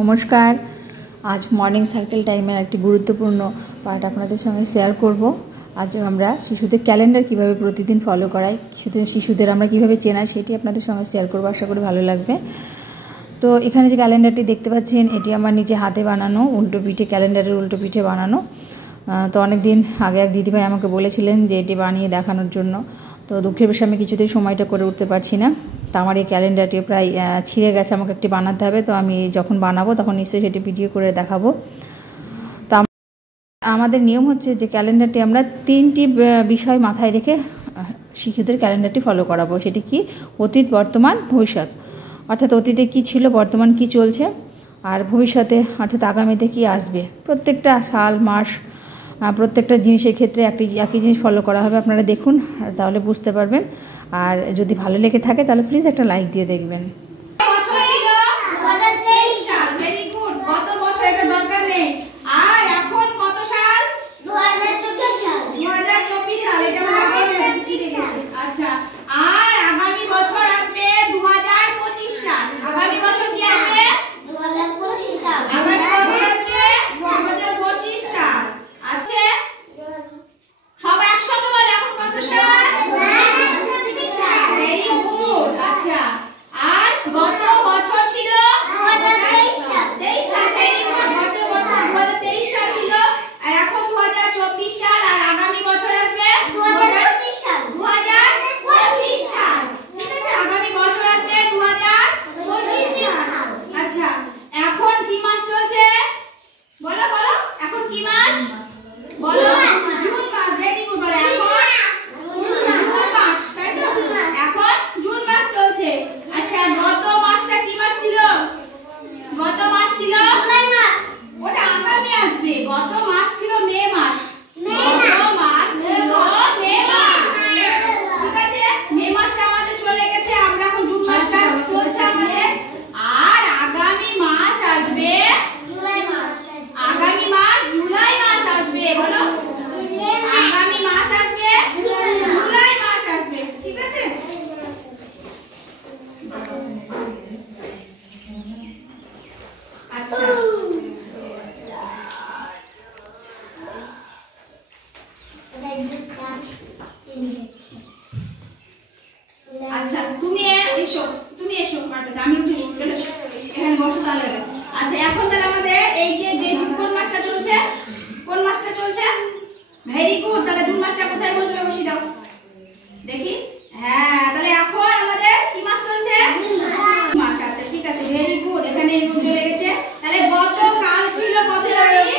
নমস্কার। আজ morning cycle টাইমের একটি গুরুত্বপূর্ণ পার্ট আপনাদের সঙ্গে শেয়ার করব। আজ আমরা শিশুদের ক্যালেন্ডার কিভাবে প্রতিদিন ফলো করাই, শিশুদের আমরা কিভাবে চেনাই সেটি আপনাদের সঙ্গে শেয়ার করব। আশা করি ভালো লাগবে। তো এখানে যে ক্যালেন্ডারটি দেখতে পাচ্ছেন, এটি আমার নিজে হাতে বানানো, উল্টো পিঠে, ক্যালেন্ডারের উল্টো পিঠে বানানো। তো অনেক দিন আগে এক দিদিভাই আমাকে বলেছিলেন যে এটি বানিয়ে দেখানোর জন্য। তো দুঃখের বিষয়ে আমি কিছুতেই সময়টা করে উঠতে পারছি না। তো আমার এই ক্যালেন্ডারটি প্রায় ছিঁড়ে গেছে, আমাকে একটি বানাতে হবে। তো আমি যখন বানাবো তখন নিশ্চয়ই সেটি ভিডিও করে দেখাবো। তো আমাদের নিয়ম হচ্ছে যে ক্যালেন্ডারটি আমরা তিনটি বিষয় মাথায় রেখে শিশুদের ক্যালেন্ডারটি ফলো করাবো। সেটি কি? অতীত, বর্তমান, ভবিষ্যৎ। অর্থাৎ অতীতে কি ছিল, বর্তমান কি চলছে, আর ভবিষ্যতে অর্থাৎ আগামীতে কি আসবে। প্রত্যেকটা সাল, মাস, প্রত্যেকটা জিনিসের ক্ষেত্রে একই জিনিস ফলো করা হবে। আপনারা দেখুন, তাহলে বুঝতে পারবেন। আর যদি ভালো লেগে থাকে তাহলে প্লিজ একটা লাইক দিয়ে দেখবেন। আচ্ছা, তুমি এসো আমি এখানে বসো তাহলে। আচ্ছা, এখন তাহলে আমাদের এই যে কোন মাসটা চলছে, ভেরি গুড। তাহলে জুন মাসটা কোথায় বসবে, বসিয়ে দাও দেখি। হ্যাঁ, তাহলে এখন আমাদের কি মাস চলছে? মাস। আচ্ছা, ঠিক আছে, ভেরি গুড। এখানে চলে গেছে। তাহলে গতকাল ছিল কত তারিখ?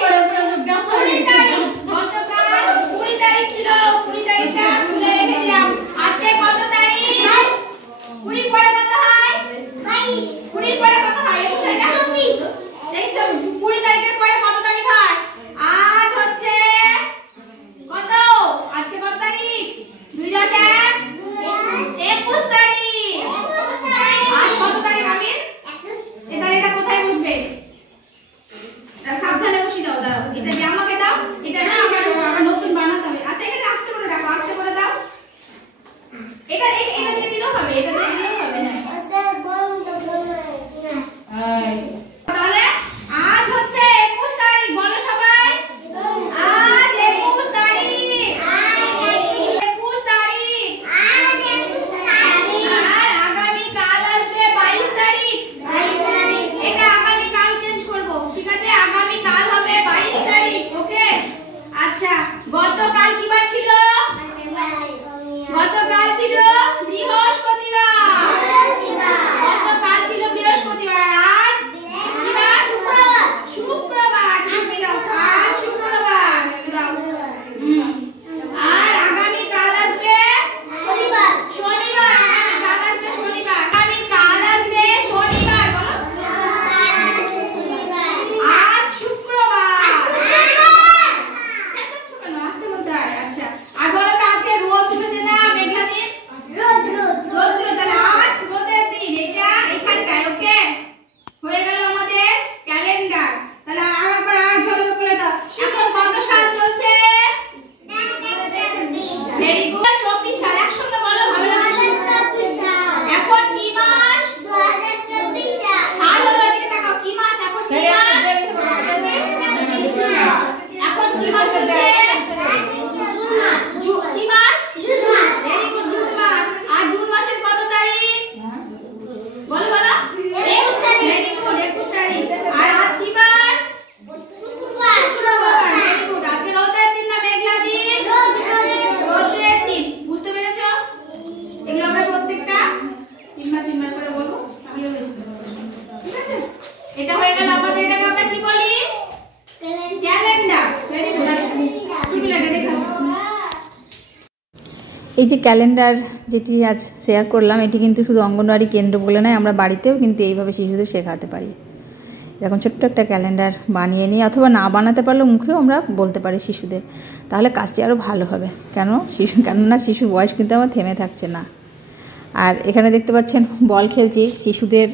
20 তারিখ। গতকাল 20 তারিখ ছিল, 20 তারিখটা তুলে রেখেছিলাম। আজকে কত তারিখ? 20 পরে কত হয়? 22। 20 পরে কত হয়? 24। দেখছো 20 তারিখের পরে কত তারিখ হয়? আজ হচ্ছে কত? আজকে কত তারিখ? 2 + 1 এটা হয়ে গেল আমাদের, এটাকে আমরা কি বলি? ক্যালেন্ডার। এই যে ক্যালেন্ডার যেটি আজ শেয়ার করলাম, এটি কিন্তু শুধু অঙ্গনওয়াড়ি কেন্দ্র বলে নয়, আমরা বাড়িতেও কিন্তু এইভাবে শিশুদের শেখাতে পারি। এরকম ছোট্ট একটা ক্যালেন্ডার বানিয়ে নিই, অথবা না বানাতে পারলেও মুখেও আমরা বলতে পারি শিশুদের, তাহলে কাজটি আরও ভালো হবে। কেননা শিশুর বয়স কিন্তু আমার থেমে থাকছে না। আর এখানে দেখতে পাচ্ছেন বল খেলছি শিশুদের।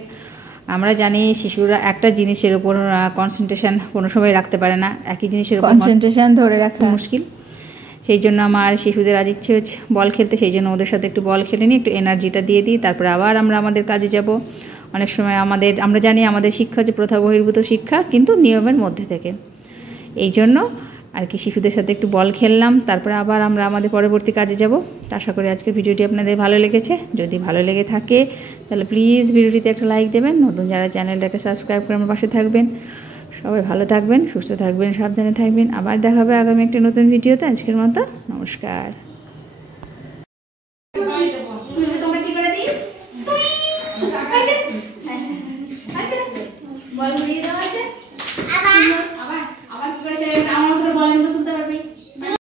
আমরা জানি শিশুরা একটা জিনিসের উপর কনসেন্ট্রেশন কোনো সময় রাখতে পারে না, একই জিনিসের উপর কনসেন্ট্রেশন ধরে রাখা মুশকিল। সেই জন্য আমার শিশুদের আজ ইচ্ছে হচ্ছে বল খেলতে, সেই জন্য ওদের সাথে একটু বল খেলে নিই, একটু এনার্জিটা দিয়ে দিই, তারপরে আবার আমরা আমাদের কাজে যাব। অনেক সময় আমরা জানি আমাদের শিক্ষা হচ্ছে প্রথা বহির্ভূত শিক্ষা, কিন্তু নিয়মের মধ্যে থেকে। এই জন্য আর কি শিশুদের সাথে একটু বল খেললাম, তারপরে আবার আমরা আমাদের পরবর্তী কাজে যাব। আশা করি আজকের ভিডিওটি আপনাদের ভালো লেগেছে। যদি ভালো লেগে থাকে তাহলে প্লিজ ভিডিওটিতে একটা লাইক দেবেন, নতুন যারা চ্যানেলটাকে সাবস্ক্রাইব করে আমার পাশে থাকবেন। সবাই ভালো থাকবেন, সুস্থ থাকবেন, সাবধানে থাকবেন। আবার দেখা হবে আগামী একটা নতুন ভিডিওতে। আজকের মতো নমস্কার।